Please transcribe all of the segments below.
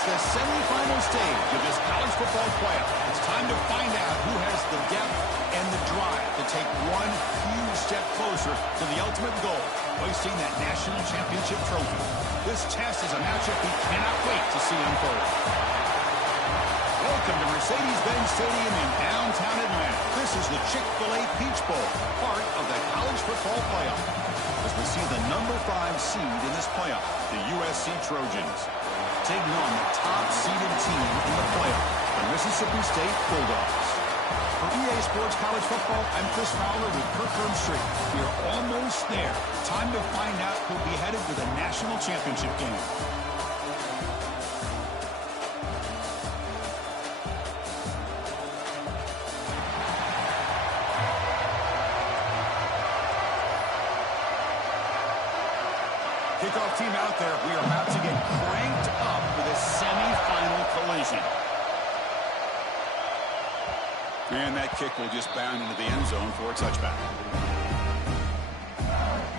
It's the semifinal stage of this college football playoff. It's time to find out who has the depth and the drive to take one huge step closer to the ultimate goal, hoisting that national championship trophy. This test is a matchup we cannot wait to see unfold. Welcome to Mercedes-Benz Stadium in downtown Atlanta. This is the Chick-fil-A Peach Bowl, part of the college football playoff. As we see the number 5 seed in this playoff, the USC Trojans, taking on the top-seeded team in the playoff, the Mississippi State Bulldogs. For EA Sports College Football, I'm Chris Fowler with Kirk Herbstreit. We are almost there. Time to find out who'll be headed to the national championship game. Kickoff team out there. We are about to get cranked up for this semifinal collision. And that kick will just bound into the end zone for a touchback.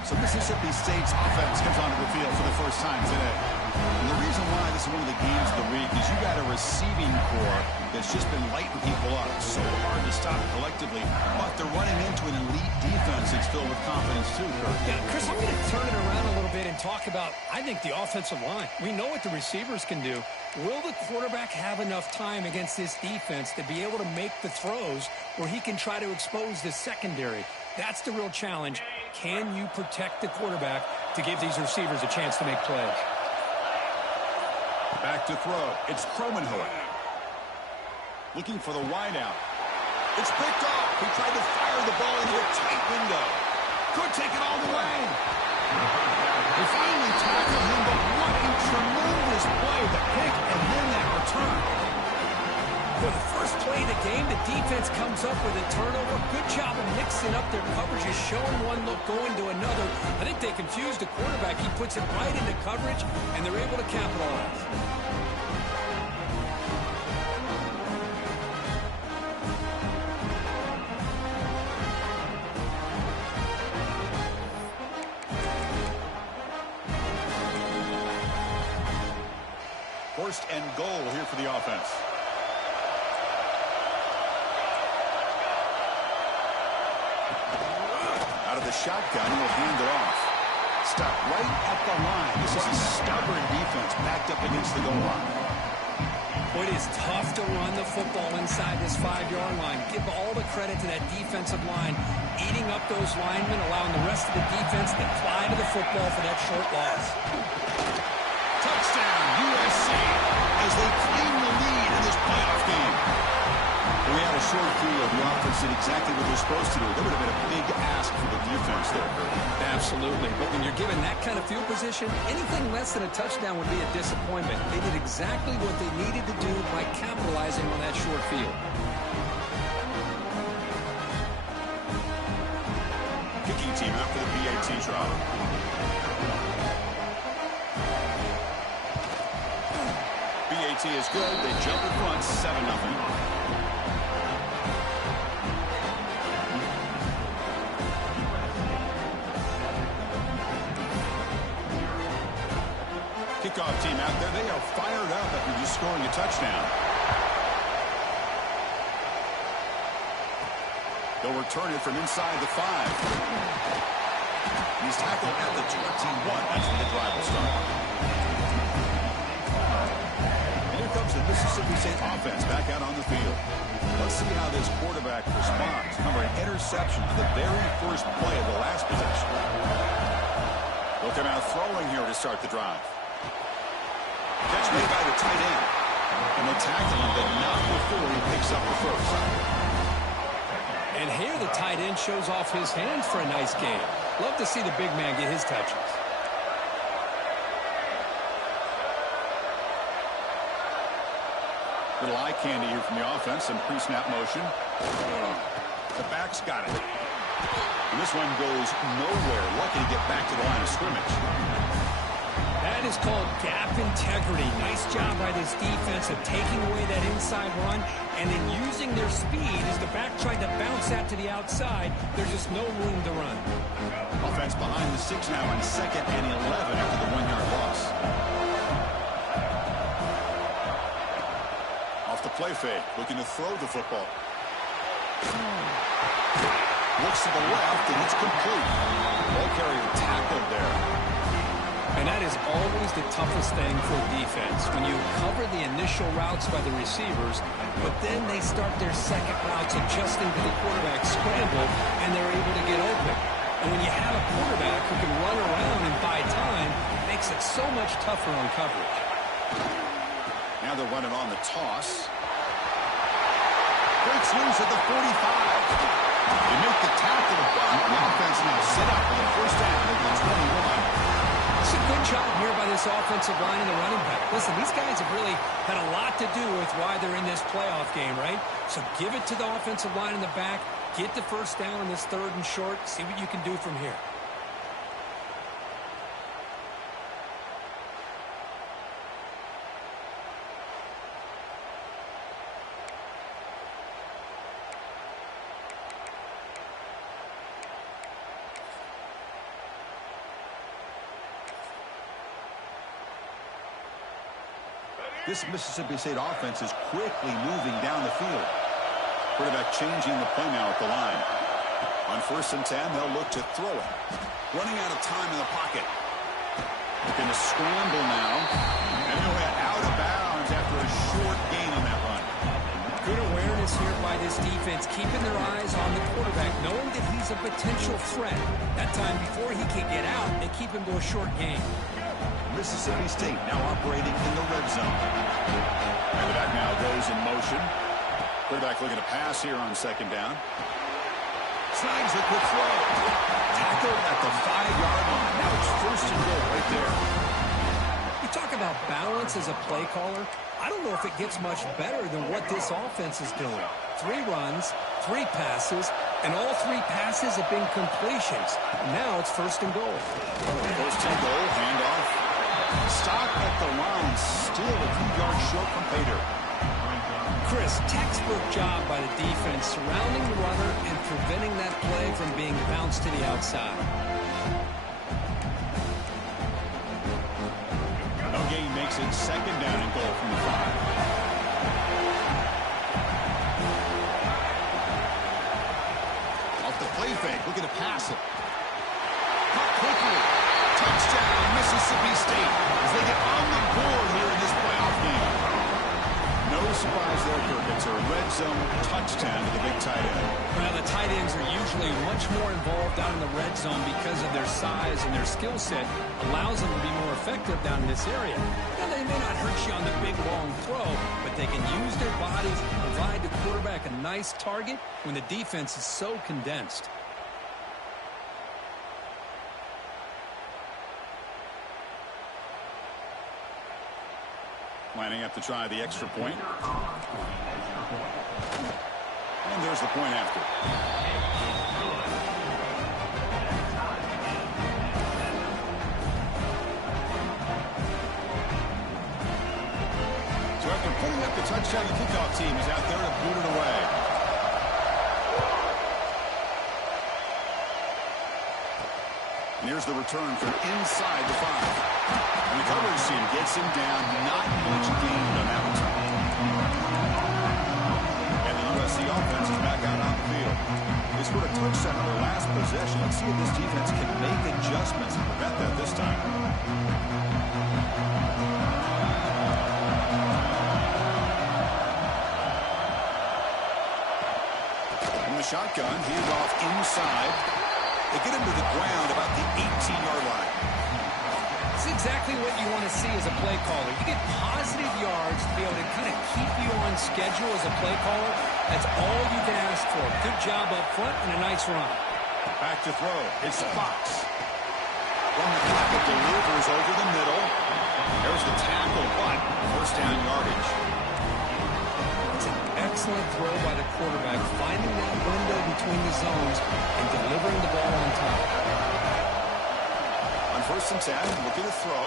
So Mississippi State's offense comes onto the field for the first time today. And the reason why this is one of the games of the week is you got a receiving core that's just been lighting people up. So hard to stop collectively, but they're running into an elite defense that's filled with confidence too, Kirk. Yeah, Chris, I'm going to turn it around a little bit and talk about, I think, the offensive line. We know what the receivers can do. Will the quarterback have enough time against this defense to be able to make the throws where he can try to expose the secondary? That's the real challenge. Can you protect the quarterback to give these receivers a chance to make plays? Back to throw. It's Cromenhoek. Looking for the wideout. It's picked off. He tried to fire the ball into a tight window. Could take it all the way. They finally tackled him, but what a tremendous play. The pick and then that return. For the first play of the game, the defense comes up with a turnover. Good job of mixing up their coverages, showing one look, going to another. I think they confused the quarterback. He puts it right into coverage, and they're able to capitalize. First and goal here for the offense. Out of the shotgun, he'll hand it off. Stop right at the line. This is a stubborn defense backed up against the goal line. Boy, it is tough to run the football inside this 5-yard line. Give all the credit to that defensive line, eating up those linemen, allowing the rest of the defense to fly to the football for that short loss. Touchdown, USC, as they claim the lead in this playoff game. We had a short field. The offense did exactly what they're supposed to do. That would have been a big ask for the defense there, Kurt. Absolutely. But when you're given that kind of field position, anything less than a touchdown would be a disappointment. They did exactly what they needed to do by capitalizing on that short field. Kicking team out for the PAT trial. PAT is good. They jump in front, 7-0. Kickoff team out there. They are fired up after just scoring a touchdown. They'll return it from inside the 5. He's tackled at the 21. That's when the drive will start. And here comes the Mississippi State offense back out on the field. Let's see how this quarterback responds. Remember, an interception on the very first play of the last possession. They'll come out throwing here to start the drive. Catch made by the tight end. And they tackle him, but not before he picks up the first. And here the tight end shows off his hands for a nice game. Love to see the big man get his touches. Little eye candy here from the offense. Some pre-snap motion. The back's got it. And this one goes nowhere. Lucky to get back to the line of scrimmage. That is called gap integrity. Nice job by this defense of taking away that inside run and then using their speed as the back tried to bounce that to the outside. There's just no room to run. Offense behind the 6 now on 2nd and 11 after the 1-yard loss. play fake, looking to throw the football. Looks to the left, and it's complete. Ball carrier tackled there. And that is always the toughest thing for defense, when you cover the initial routes by the receivers, but then they start their second routes adjusting to the quarterback scramble, and they're able to get open. And when you have a quarterback who can run around and buy time, it makes it so much tougher on coverage. Now they're running on the toss. Breaks loose at the 45. They make the tackle, but the offense now set up for the first down at the 21. It's a good job here by this offensive line and the running back. Listen, these guys have really had a lot to do with why they're in this playoff game, right? So give it to the offensive line in the back. Get the first down on this 3rd and short. See what you can do from here. This Mississippi State offense is quickly moving down the field. Quarterback changing the play now at the line. On 1st and 10, they'll look to throw it. Running out of time in the pocket. Looking to scramble now. And he'll head out of bounds after a short gain on that run. Good awareness here by this defense, keeping their eyes on the quarterback, knowing that he's a potential threat. That time before he can get out, they keep him to a short gain. Mississippi State now operating in the red zone. And the back now goes in motion. Quarterback looking to pass here on 2nd down. Snags it with throw. Tackled at the 5-yard line. Now it's 1st and goal right there. You talk about balance as a play caller. I don't know if it gets much better than what this offense is doing. 3 runs, 3 passes, and all 3 passes have been completions. Now it's 1st and goal. 1st and goal, handoff. Stop at the line, still a few yards short from Pater. Chris, textbook job by the defense surrounding the runner and preventing that play from being bounced to the outside. No gain makes it 2nd down and goal from the 5. Off the play fake, looking to pass it. Caught quickly. Touchdown, Mississippi State, as they get on the board here in this playoff game. No surprise there, Kirk. It's a red zone touchdown to the big tight end. Well, the tight ends are usually much more involved down in the red zone because of their size and their skill set allows them to be more effective down in this area. Now, they may not hurt you on the big, long throw, but they can use their bodies to provide the quarterback a nice target when the defense is so condensed. Lining up to try the extra point. And there's the point after. So after putting up the touchdown, the kickoff team is out there to boot it away. And here's the return from inside the 5. And the coverage team gets him down. Not much gained on that return. And the USC offense is back out on the field. They scored a touchdown on their last possession. Let's see if this defense can make adjustments and prevent that this time. From the shotgun, he's off inside. They get him to the ground about the 18-yard line. It's exactly what you want to see as a play caller. You get positive yards to be able to kind of keep you on schedule as a play caller. That's all you can ask for. Good job up front and a nice run. Back to throw. It's Fox. From the pocket, delivers over the middle. There's the tackle, but 1st down yardage. It's an excellent throw by the quarterback, finding that window between the zones and delivering the ball on top. On 1st and 10, looking to throw.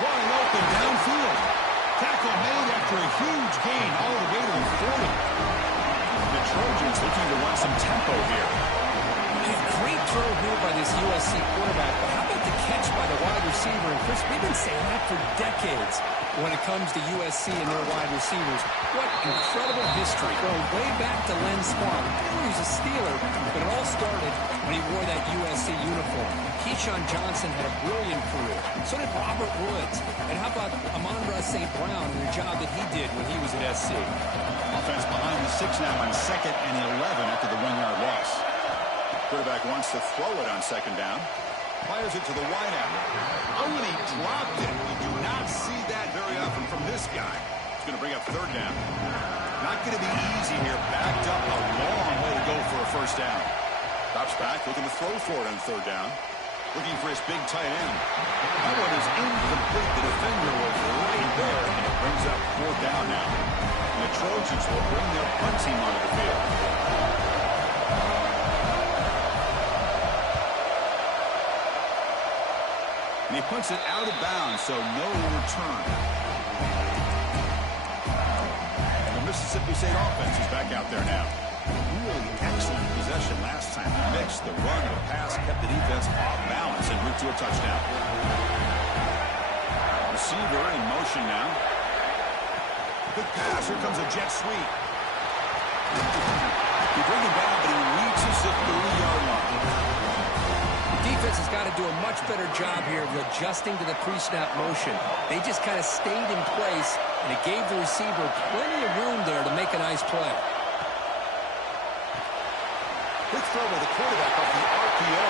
Wide open downfield. Tackle made after a huge gain all the way to the 40. The Trojans looking to run some tempo here. Great throw here by this USC quarterback, but how about the catch by the wide receiver? And Chris, we've been saying that for decades. when it comes to USC and their wide receivers. What incredible history. Going way back to Len Swan. He was a Steeler, but it all started when he wore that USC uniform. Keyshawn Johnson had a brilliant career. So did Robert Woods. And how about Amon-Ra St. Brown and the job that he did when he was at SC? Offense behind the 6 now on 2nd and 11 after the 1-yard loss. Quarterback wants to throw it on 2nd down. Fires it to the wideout. Oh, and he dropped it. You do not see that very often from this guy. It's going to bring up 3rd down. Not going to be easy here. Backed up a long way to go for a 1st down. Drops back, looking to throw for it on 3rd down. Looking for his big tight end. That one is incomplete. The defender was right there, and it brings up 4th down now. And the Trojans will bring their punt team onto the field. And he punts it out of bounds, so no return. And the Mississippi State offense is back out there now. Really excellent possession last time. They mixed the run, the pass, kept the defense off balance, and moved to a touchdown. Receiver in motion now. Good pass. Here comes a jet sweep. He brings it down, but he reaches the 30-yard line. Defense has got to do a much better job here of adjusting to the pre-snap motion. They just kind of stayed in place, and it gave the receiver plenty of room there to make a nice play. Quick throw by the quarterback off the RPO.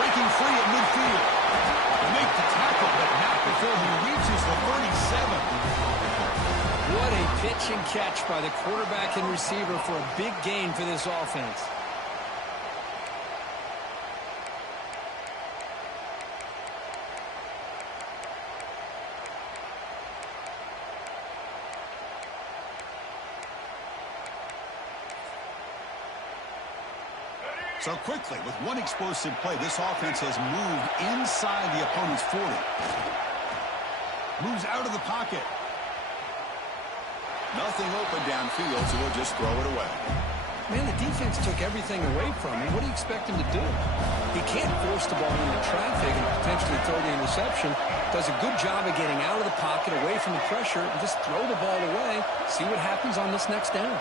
Breaking free at midfield. They make the tackle, but not before he reaches the 37. What a pitch and catch by the quarterback and receiver for a big gain for this offense. So quickly, with one explosive play, this offense has moved inside the opponent's 40. Moves out of the pocket. Nothing open downfield, so he'll just throw it away. Man, the defense took everything away from him. What do you expect him to do? He can't force the ball into traffic and potentially throw the interception. Does a good job of getting out of the pocket, away from the pressure, and just throw the ball away. See what happens on this next down.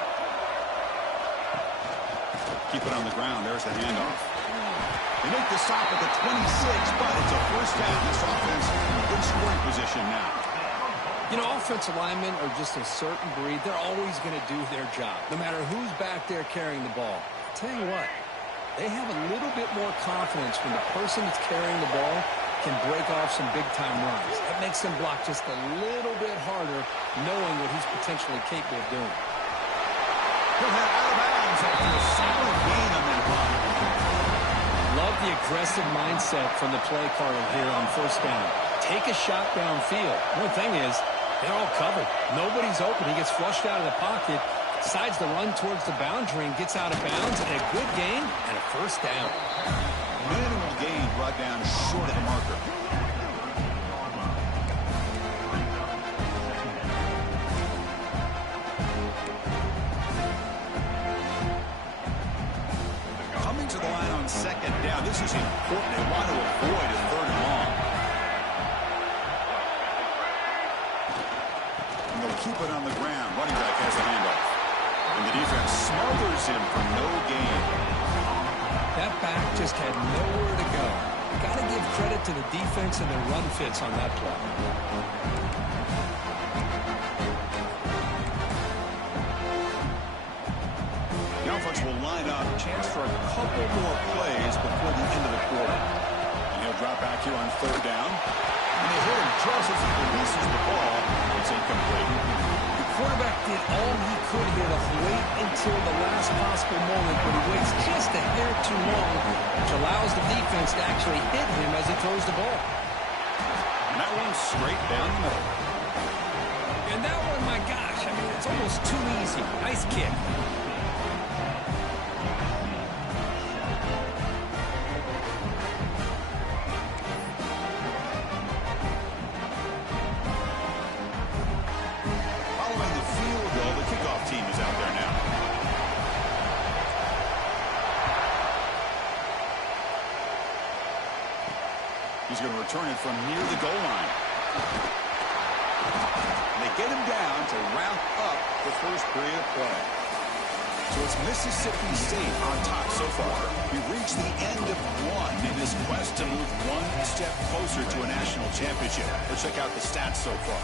Keep it on the ground. There's the handoff. They make the stop at the 26, but it's a 1st down. This offense in good scoring position now. You know, offensive linemen are just a certain breed. They're always going to do their job, no matter who's back there carrying the ball. I'll tell you what, they have a little bit more confidence when the person that's carrying the ball can break off some big-time runs. That makes them block just a little bit harder, knowing what he's potentially capable of doing. He'll head out of bounds after a solid gain on that run. Love the aggressive mindset from the play caller here on 1st down. Take a shot downfield. One thing is, they're all covered. Nobody's open. He gets flushed out of the pocket, decides to run towards the boundary and gets out of bounds, and a good gain and a 1st down. Minimal gain brought down short of the marker. Coming to the line on 2nd down. This is important. They want to avoid a 3rd and long. Keep it on the ground. Running back has a handoff. And the defense smothers him for no gain. That back just had nowhere to go. Got to give credit to the defense and their run fits on that play. The offense will line up. Chance for a couple more plays before the end of the quarter. And he'll drop back here on 3rd down. And they hit him just as he releases the ball. It's incomplete. The quarterback did all he could here to wait until the last possible moment, but he waits just a hair too long, which allows the defense to actually hit him as he throws the ball. And that one's straight down the middle. And that one, my gosh, I mean, it's almost too easy. Nice kick. He's going to return it from near the goal line. get him down to wrap up the first period of play. So it's Mississippi State on top so far. We've reached the end of one in this quest to move one step closer to a national championship. Let's check out the stats so far.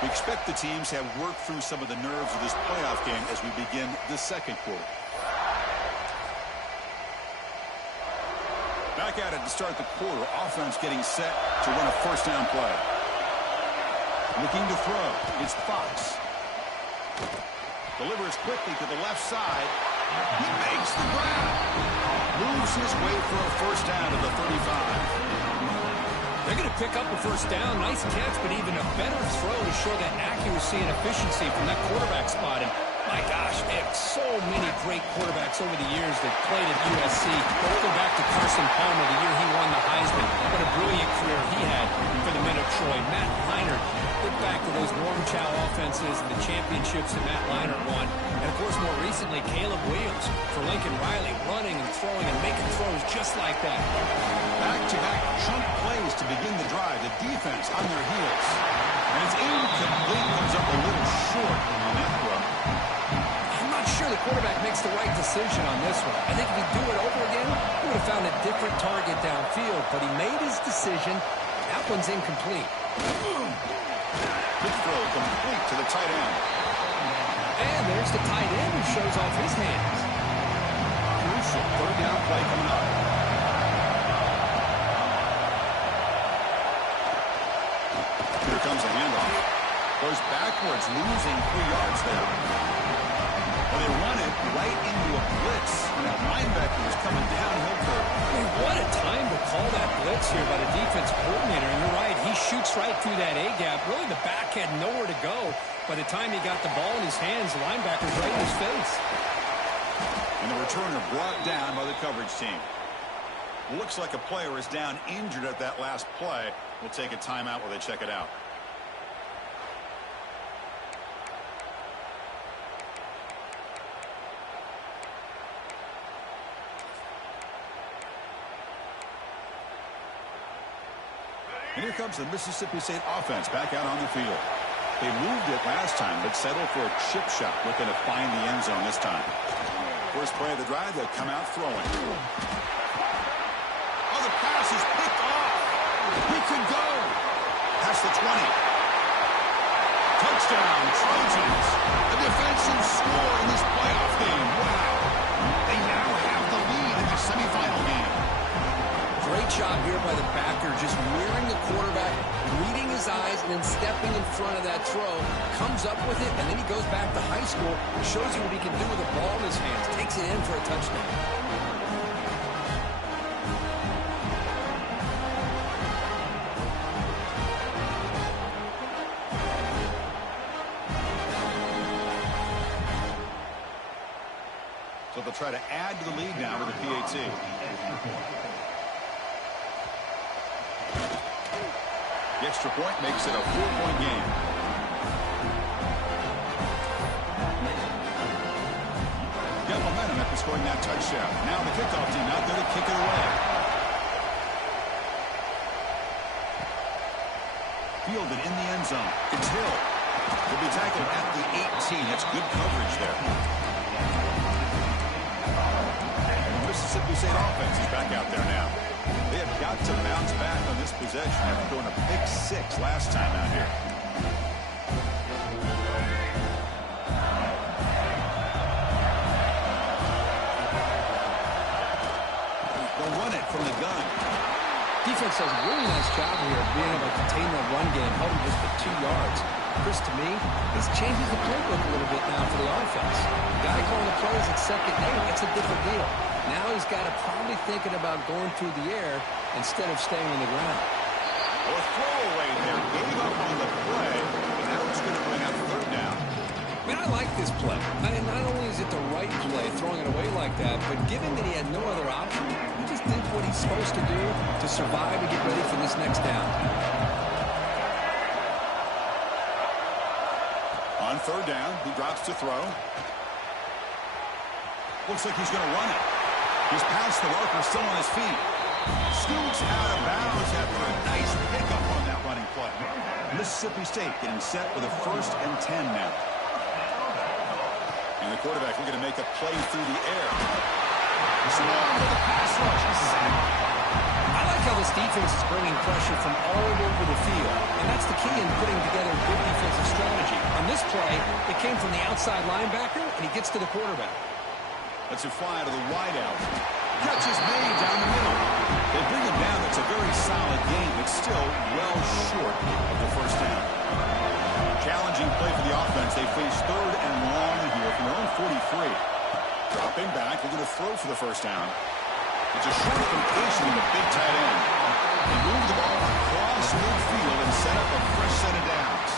We expect the teams have worked through some of the nerves of this playoff game as we begin the second quarter. Back at it to start the quarter. Offense getting set to run a first down play. Looking to throw. It's Fox. Delivers quickly to the left side. He makes the grab. Moves his way for a first down to the 35. They're going to pick up a first down. Nice catch, but even a better throw to show that accuracy and efficiency from that quarterback spot. And my gosh, they have so many great quarterbacks over the years that played at USC. Let's go back to Carson Palmer the year he won the Heisman. What a brilliant career he had for the men of Troy. Matt Leinart, look back to those Norm Chow offenses and the championships that Matt Leinart won. And, of course, more recently, Caleb Williams for Lincoln Riley, running and throwing and making throws just like that. Back-to-back chunk plays to begin the drive. The defense on their heels. And it's incomplete. Comes up a little short on that throw. I'm not sure the quarterback makes the right decision on this one. I think if he'd do it over again, he would have found a different target downfield. But he made his decision. That one's incomplete. Quick throw complete to the tight end. And there's the tight end who shows off his hands. Crucial third down play coming up. Here comes a handoff. Goes backwards, losing 3 yards there. Well, they run it right into a blitz. And that linebacker was coming downhill for it. What a time to call that blitz here by the defense coordinator. And you're right, he shoots right through that A-gap. Really, the back had nowhere to go. By the time he got the ball in his hands, the linebacker's right in his face. And the returner brought down by the coverage team. Looks like a player is down injured at that last play. We'll take a timeout while they check it out. And here comes the Mississippi State offense back out on the field. They moved it last time, but settled for a chip shot, looking to find the end zone this time. First play of the drive, they'll come out throwing. Oh, the pass is picked off. He could go. Past the 20. Touchdown, Trojans. A defensive score in this playoff game. Wow. They now have the lead in the semifinal game. Great job here by the backer, just wearing the quarterback, reading his eyes, and then stepping in front of that throw. Comes up with it, and then he goes back to high school, shows you what he can do with the ball in his hands, takes it in for a touchdown. So they'll try to add to the lead now with a PAT. The extra point makes it a 4-point game. Got momentum after scoring that touchdown. Now the kickoff team out there to kick it away. Fielded in the end zone. It's Hill. He'll be tackled at the 18. That's good coverage there. Mississippi State offense is back out there now. They have got to bounce back on this possession after throwing a pick 6 last time out here. They'll run it from the gun. Defense does a really nice job here of being able to contain that run game, held him just for 2 yards. Chris, to me, this changes the playbook a little bit now for the offense. The guy calling the plays at second down, that's a different deal. Now he's got to probably thinking about going through the air instead of staying on the ground. Well, a throwaway there. Gave up on the play, but now it's going to bring out third down. Man, I like this play. Not only is it the right play, throwing it away like that, but given that he had no other option, he just did what he's supposed to do to survive and get ready for this next down. On third down, he drops to throw. Looks like he's going to run it. He's past the marker, still on his feet. Scoots out of bounds after a nice pickup on that running play. Mississippi State getting set with a 1st and 10 now. And the quarterback looking to make a play through the air. Sloan with a pass rush. He's sacked. I like how this defense is bringing pressure from all over the field, and that's the key in putting together good defensive strategy. On this play, it came from the outside linebacker, and he gets to the quarterback. Let's it fly to the wideout. Catch is made down the middle. They bring him down. That's a very solid game, but still well short of the first down. Challenging play for the offense. They face 3rd and long here from their own 43. Dropping back, looking to throw for the first down. It's a short completion to the big tight end. They move the ball across midfield and set up a fresh set of downs.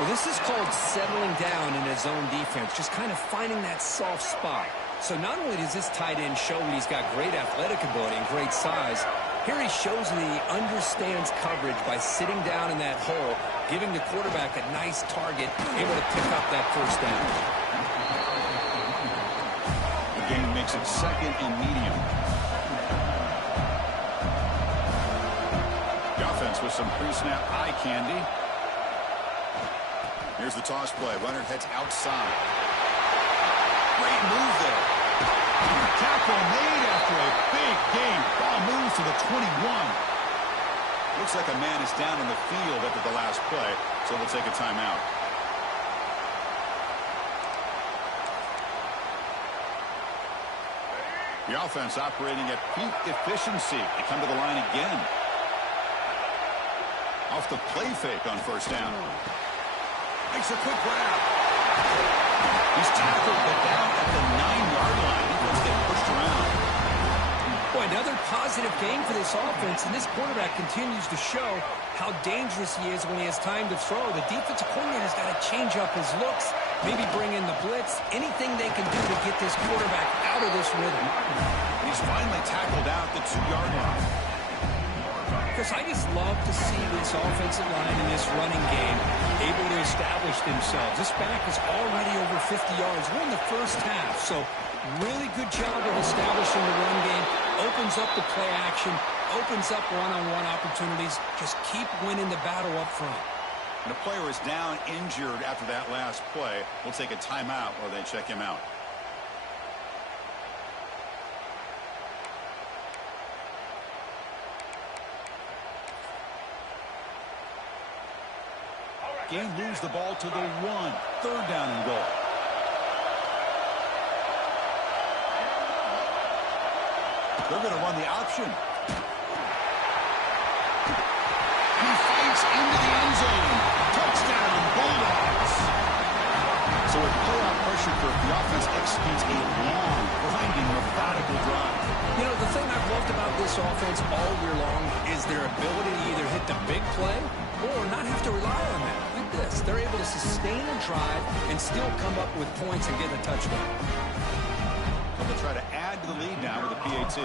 Well, this is called settling down in his zone defense, just kind of finding that soft spot. So not only does this tight end show that he's got great athletic ability and great size, here he shows that he understands coverage by sitting down in that hole, giving the quarterback a nice target, able to pick up that first down. The game makes it 2nd and medium. The offense with some pre-snap eye candy. Here's the toss play. Runner heads outside. Great move there. Tackle made after a big game. Ball moves to the 21. Looks like a man is down in the field after the last play, so we'll take a timeout. The offense operating at peak efficiency. They come to the line again. Off the play fake on first down. Makes a quick grab. He's tackled, but down at the 9-yard line. He wants to get pushed around. Boy, another positive game for this offense, and this quarterback continues to show how dangerous he is when he has time to throw. The defensive coordinator's got to change up his looks, maybe bring in the blitz, anything they can do to get this quarterback out of this rhythm. He's finally tackled out the 2-yard line. Chris, I just love to see this offensive line in this running game able to establish themselves. This back is already over 50 yards. We're in the first half, so really good job of establishing the run game. Opens up the play action, opens up one-on-one opportunities. Just keep winning the battle up front. And a player is down injured after that last play. We'll take a timeout while they check him out. Game moves the ball to the 1. 3rd down and goal. They're going to run the option. He fights into the end zone. Touchdown, Bulldogs. So with playoff pressure, the offense executes a long, grinding, methodical drive. You know, the thing I've loved about this offense all year long is their ability to either hit the big play or not have to rely on that. Like this, they're able to sustain a drive and still come up with points and get a touchdown. So they'll try to add to the lead now with a PAT.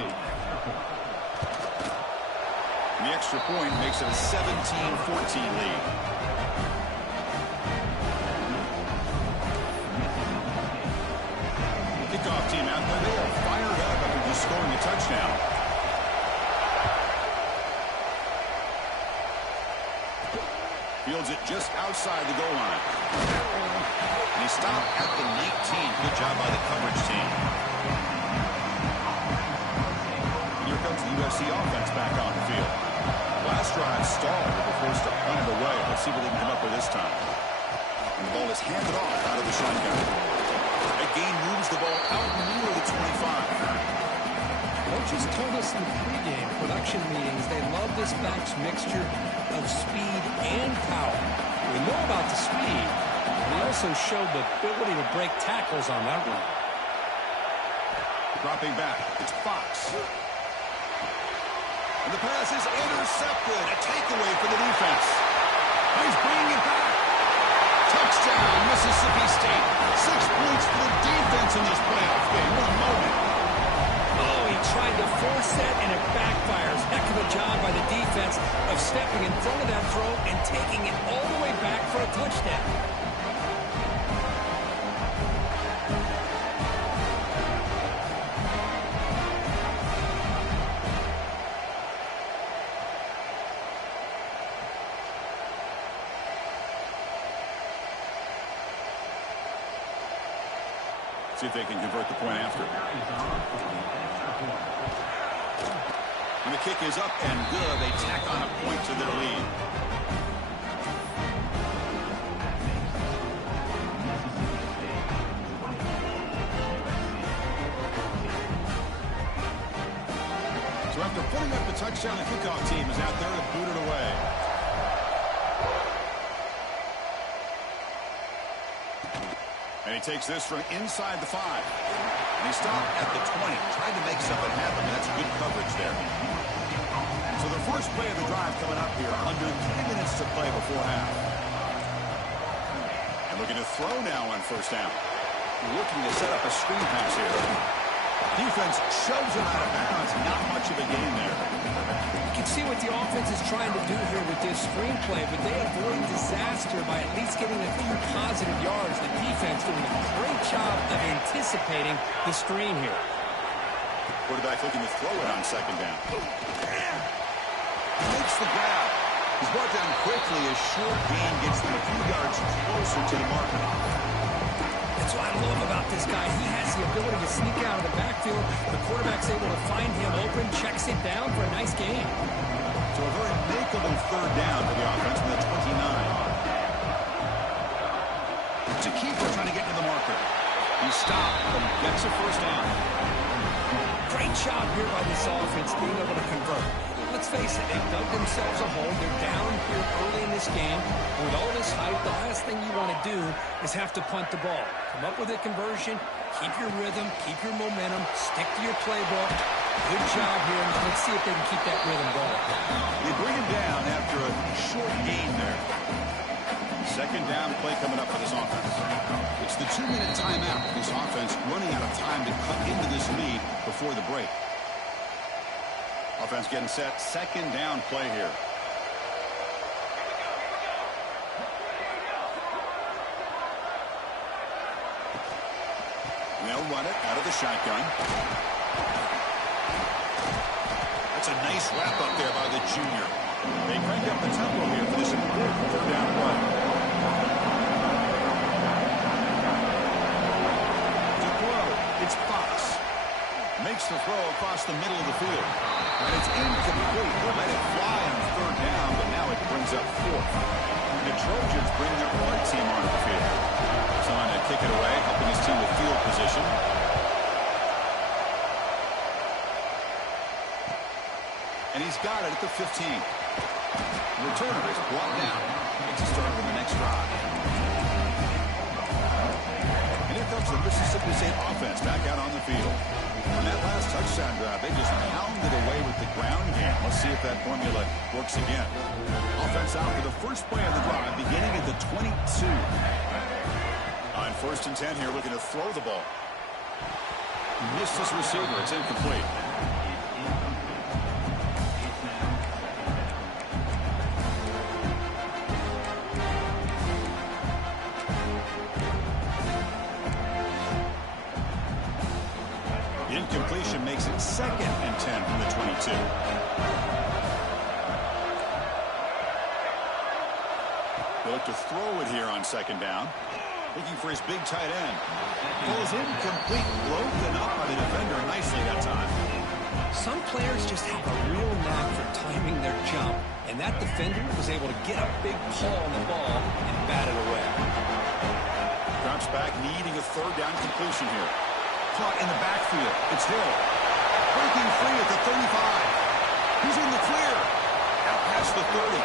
And the extra point makes it a 17-14 lead. Kickoff team out there. They are fired up after just scoring a touchdown. Fields it just outside the goal line. And he stopped at the 19. Good job by the coverage team. And here comes the USC offense back on the field. Last drive stalled. They were forced to punt it away. Let's see what they can come up with this time. And the ball is handed off out of the shotgun. Again moves the ball out near the 25. Coaches told us in pregame production meetings they love this back's mixture of speed and power. We know about the speed, but he also showed the ability to break tackles on that run. Dropping back, it's Fox. And the pass is intercepted. A takeaway for the defense. He's bringing it back. Touchdown, Mississippi State. 6 points for the defense in this playoff game. What a moment. Oh, he tried to force that, and it backfires. Heck of a job by the defense of stepping in front of that throw and taking it all the way back for a touchdown. See if they can convert the point after. And the kick is up and good. They tack on a point to their lead. So after putting up the touchdown, the kickoff team is out there to boot it away. And he takes this from inside the 5. And he stopped at the 20. Tried to make something happen, and that's good coverage there. So the first play of the drive coming up here. Under 3 minutes to play before half. And looking to throw now on first down. Looking to set up a screen pass here. Defense shoves him out of bounds. Not much of a gain there. You can see what the offense is trying to do here with this screenplay, but they avoid disaster by at least getting a few positive yards. The defense doing a great job of anticipating the screen here. Quarterback looking to throw it on second down. He makes the grab. He's brought down quickly. A short gain gets them a few yards closer to the marker. That's what I love about this guy. He has the ability to sneak out of the backfield. The quarterback's able to find him open, checks it down for a nice gain. So a very makeable third down for the offense from the 29. To keep trying to get to the marker. He stopped and gets a first down. Great job here by this offense being able to convert. Let's face it, they've dug themselves a hole. They're down here early in this game. With all this hype, the last thing you want to do is have to punt the ball. Come up with a conversion, keep your rhythm, keep your momentum, stick to your playbook. Good job here. Let's see if they can keep that rhythm going. They bring him down after a short gain there. Second down play coming up for this offense. It's the 2-minute timeout. This offense running out of time to cut into this lead before the break. Offense getting set. Second down play here. They'll run it out of the shotgun. That's a nice wrap up there by the junior. They crank up the tempo here for this important third down play. To throw, it's Fox. Makes the throw across the middle of the field. And it's incomplete. They let it fly on third down, but now it brings up fourth. The Trojans bring their punt team onto the field. Trying to kick it away, helping his team with field position. And he's got it at the 15. The returner is brought down. Makes a start for the next drive. And here comes the Mississippi State offense back out on the field. On that last touchdown drive, they just pounded away with the ground game. Let's see if that formula works again. Offense out for the first play of the drive, beginning at the 22. On first and 10 here, looking to throw the ball. Missed his receiver. It's incomplete. Incompletion makes it second and 10 from the 22. They look to throw it here on second down. Looking for his big tight end. Falls incomplete, broken up by the defender nicely that time. Some players just have a real knack for timing their jump, and that defender was able to get a big paw on the ball and bat it away. Drops back, needing a third down completion here. Caught in the backfield. It's Hill. Breaking free at the 35. He's in the clear. Out past the 30.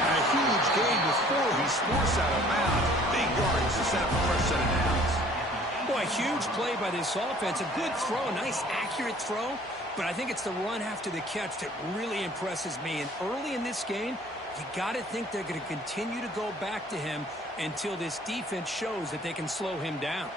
And a huge gain before he's forced out of bounds. Big yards to set up a fresh set of downs. Boy, huge play by this offense. A good throw, a nice accurate throw. But I think it's the run after the catch that really impresses me. And early in this game, you got to think they're going to continue to go back to him until this defense shows that they can slow him down.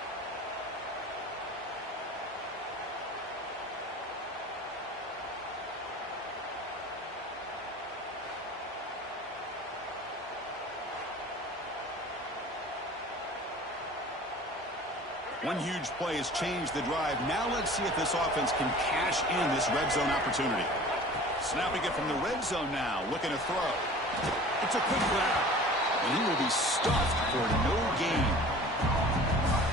One huge play has changed the drive. Now let's see if this offense can cash in this red zone opportunity. Snapping it from the red zone now, looking to throw. It's a quick grab, and he will be stuffed for no gain.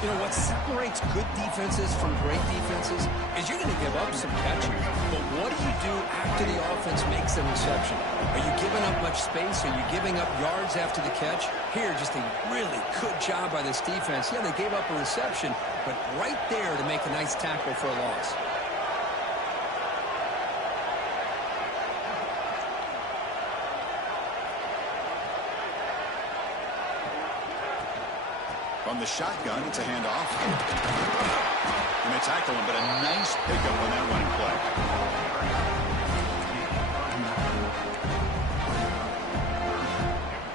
You know, what separates good defenses from great defenses is you're going to give up some catches. But what do you do after the offense makes a reception? Are you giving up much space? Are you giving up yards after the catch? Here, just a really good job by this defense. Yeah, they gave up a reception, but right there to make a nice tackle for a loss. On the shotgun, it's a handoff. And they tackle him, but a nice pickup on that running play.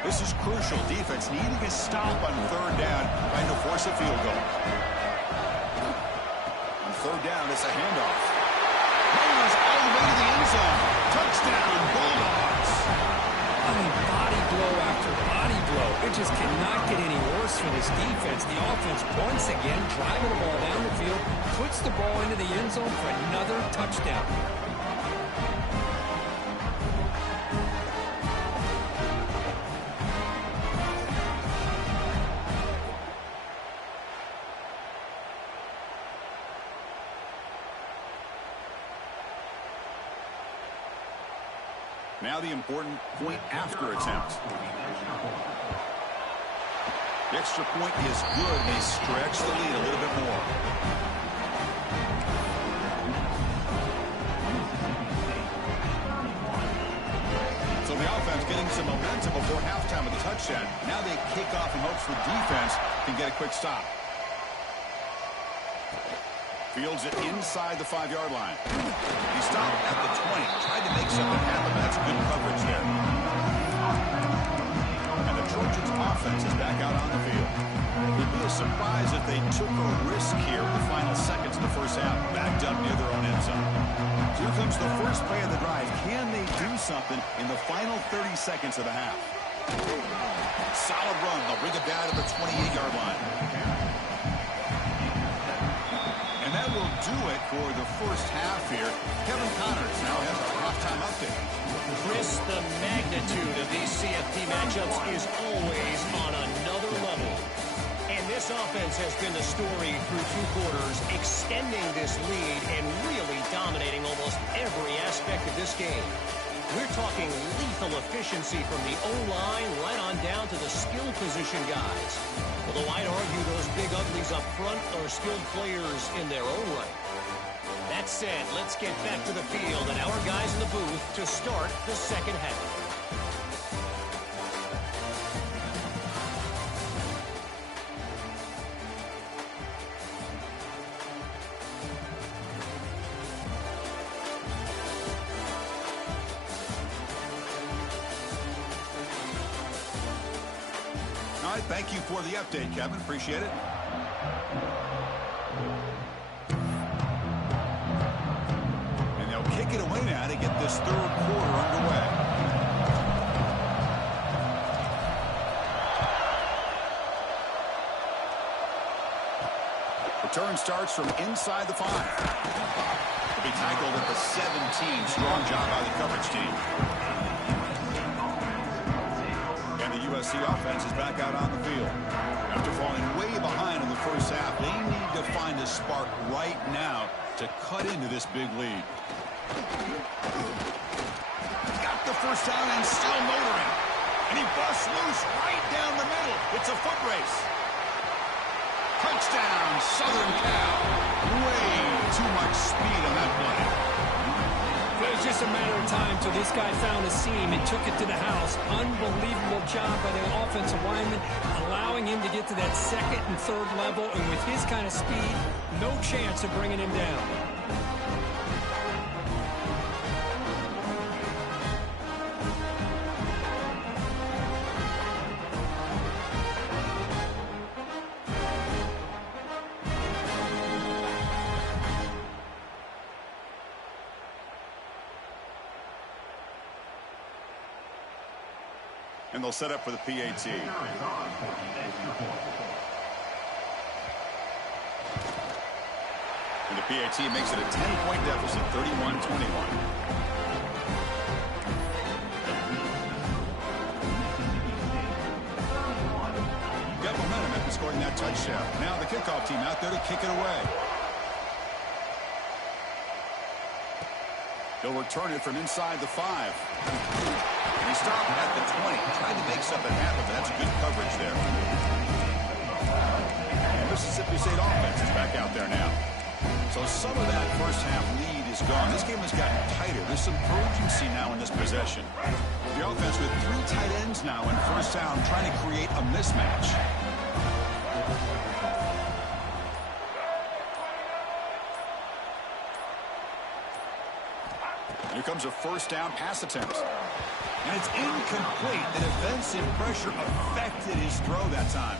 This is crucial. Defense needing a stop on third down, trying to force a field goal. On third down, it's a handoff. Runners all the way to the end zone. Touchdown, Bulldogs. I mean, body blow after body blow. It just cannot get any worse for this defense. The offense, once again, driving the ball down the field, puts the ball into the end zone for another touchdown. Now the important point after attempt. The extra point is good. They stretch the lead a little bit more. So the offense getting some momentum before halftime of the touchdown. Now they kick off in hopes the defense can get a quick stop. Fields it inside the 5-yard line. He stopped at the 20. Tried to make something happen. That's good coverage there. And the Trojans offense is back out on the field. It would be a surprise if they took a risk here in the final seconds of the first half, backed up near their own end zone. So here comes the first play of the drive. Can they do something in the final 30 seconds of the half? Solid run. They'll bring it down to the 28-yard line. And that will do it for the first half here. Kevin Connors now has our halftime update. Chris, the magnitude of these CFP matchups is always on another level. And this offense has been the story through 2 quarters, extending this lead and really dominating almost every aspect of this game. We're talking lethal efficiency from the O-line right on down to the skill position guys. Although I'd argue those big uglies up front are skilled players in their own right. That said, let's get back to the field and our guys in the booth to start the second half. Thank you for the update, Kevin. Appreciate it. And they'll kick it away now to get this third quarter underway. Return starts from inside the 5. Will be tackled at the 17. Strong job by the coverage team. USC offense is back out on the field. After falling way behind in the first half, they need to find a spark right now to cut into this big lead. Got the first down and still motoring. And he busts loose right down the middle. It's a foot race. Touchdown, Southern Cal. Way too much speed on that play. It was just a matter of time till this guy found a seam and took it to the house. Unbelievable job by the offensive lineman, allowing him to get to that second and third level. And with his kind of speed, no chance of bringing him down. And they'll set up for the PAT. And the PAT makes it a 10-point deficit, 31-21. Got momentum at the score. scoring that touchdown. Now the kickoff team out there to kick it away. He'll return it from inside the 5. And he stopped at the 20. Trying to make something happen, but that's good coverage there. And Mississippi State offense is back out there now. So some of that first half lead is gone. This game has gotten tighter. There's some urgency now in this possession. The offense with 3 tight ends now in first down, trying to create a mismatch. Here comes a first down pass attempt. And it's incomplete. The defensive pressure affected his throw that time.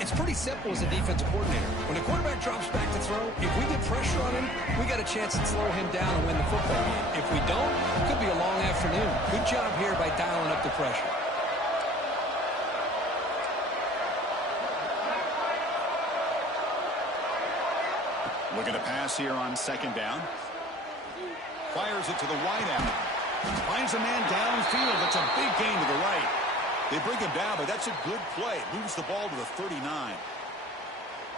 It's pretty simple as a defensive coordinator. When the quarterback drops back to throw, if we get pressure on him, we got a chance to slow him down and win the football game. If we don't, it could be a long afternoon. Good job here by dialing up the pressure. Looking to pass here on second down. Fires it to the wideout. Finds a man downfield. That's a big gain to the right. They bring him down, but that's a good play. Moves the ball to the 39.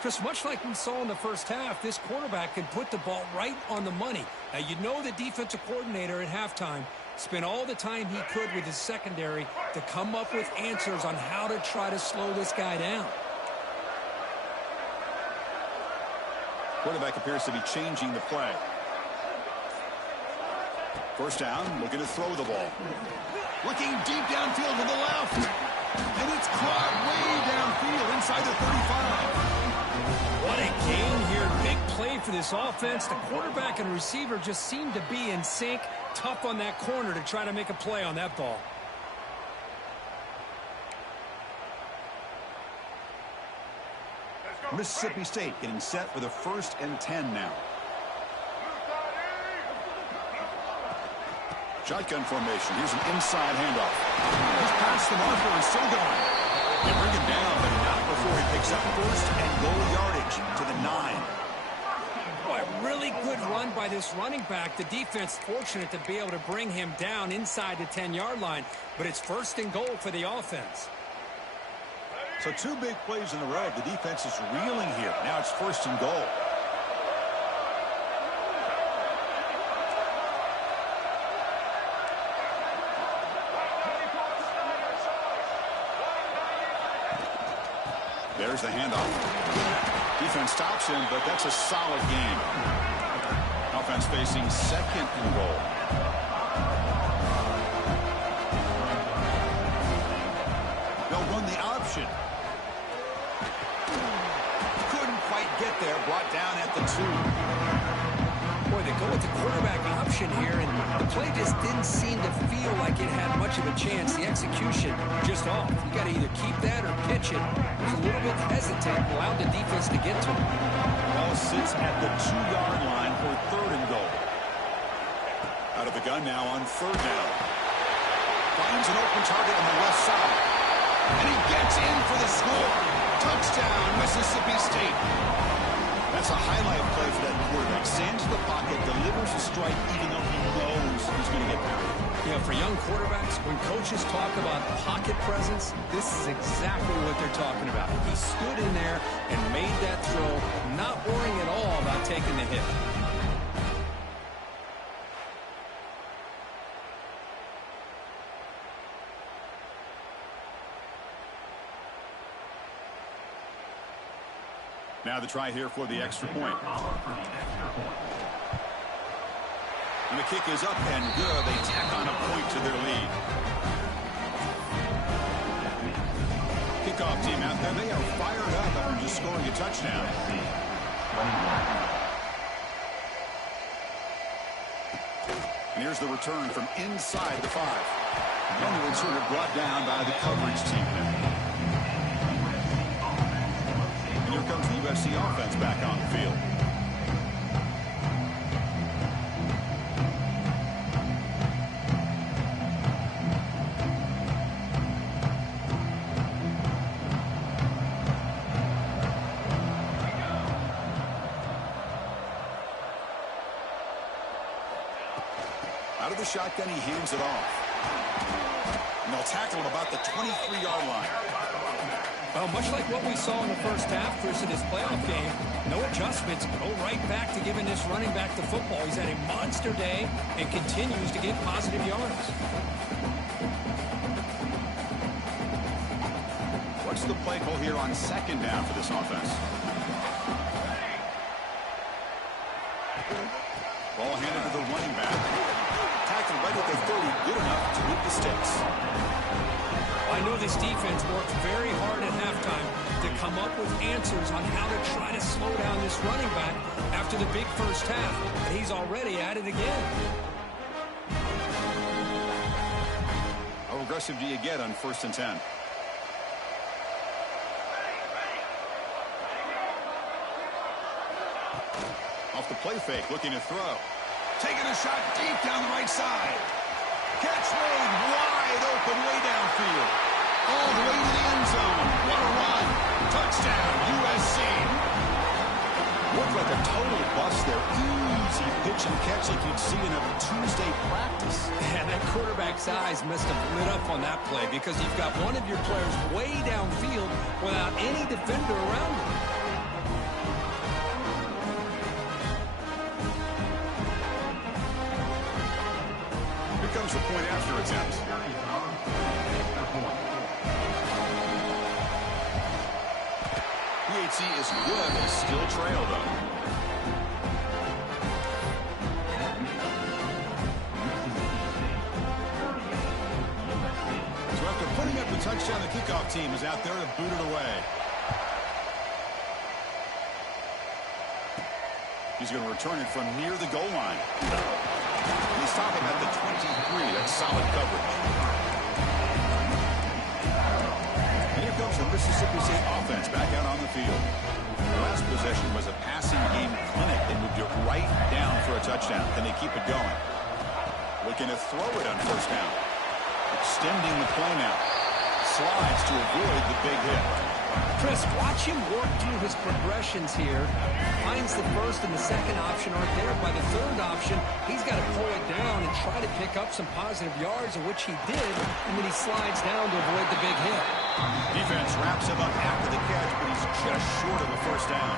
Chris, much like we saw in the first half, this quarterback can put the ball right on the money. Now, you know the defensive coordinator at halftime spent all the time he could with his secondary to come up with answers on how to try to slow this guy down. Quarterback appears to be changing the play. First down, looking to throw the ball. Looking deep downfield to the left. And it's caught way downfield inside the 35. What a gain here. Big play for this offense. The quarterback and receiver just seem to be in sync. Tough on that corner to try to make a play on that ball. Mississippi State getting set for the 1st and 10 now. Shotgun formation. Here's an inside handoff. He's past the marker and still going. They bring him down, but not before he picks up 1st and goal yardage to the 9. Boy, really good run by this running back. The defense fortunate to be able to bring him down inside the 10-yard line, but it's 1st and goal for the offense. So 2 big plays in a row. The defense is reeling here. Now it's 1st and goal. There's the handoff. Defense stops him, but that's a solid game. Offense facing 2nd and goal. They'll run the option. Couldn't quite get there. Brought down at the 2. Boy, they go with the quarterback option here, and the play just didn't seem to feel like it had much of a chance. The execution just off. You got to either keep that or pitch it. It was a little bit hesitant, allowed the defense to get to him. Ball sits at the 2-yard line for 3rd and goal. Out of the gun now on 3rd down. Finds an open target on the left side. And he gets in for the score. Touchdown, Mississippi State. That's a highlight play for that quarterback. Stands in the pocket, delivers a strike even though he knows he's going to get pounded. You know, for young quarterbacks, when coaches talk about pocket presence, this is exactly what they're talking about. He stood in there and made that throw, not worrying at all about taking the hit. Now the try here for the extra point. And the kick is up and good. They tack on a point to their lead. Kickoff team out there. They are fired up after just scoring a touchdown. And here's the return from inside the 5. And the returner brought down by the coverage team now. Here comes the USC offense back on the field. Out of the shotgun, he hands it off. And they'll tackle him about the 23-yard line. Well, much like what we saw in the first half, Chris, in this playoff game, no adjustments. Go right back to giving this running back the football. He's had a monster day and continues to get positive yards. What's the play call here on second down for this offense? Ball handed to the running back. Tackled right at the 30, good enough to move the sticks. I know this defense worked very hard at halftime to come up with answers on how to try to slow down this running back after the big first half. And he's already at it again. How aggressive do you get on 1st and 10? Off the play fake, looking to throw. Taking a shot deep down the right side. Catch made wide open way downfield. All the way to the end zone. What a run. Touchdown, USC. Looked like a total bust there. Easy pitch and catch like you'd see in a Tuesday practice. And that quarterback's eyes must have lit up on that play because you've got one of your players way downfield without any defender around him. Comes the point after attempt. PHC is good, but still trail though. So after putting up the touchdown, the kickoff team is out there to boot it away. He's going to return it from near the goal line. He's stopping at the 23. That's solid coverage. And here comes the Mississippi State offense back out on the field. The last possession was a passing game clinic. They moved it right down for a touchdown. Then they keep it going. Looking to throw it on 1st down. Extending the play now. Slides to avoid the big hit. Chris, watch him work through his progressions here. Finds the first and the second option aren't there. By the third option, he's got to pull it down and try to pick up some positive yards, of which he did, and then he slides down to avoid the big hit. Defense wraps him up after the catch, but he's just short of a 1st down.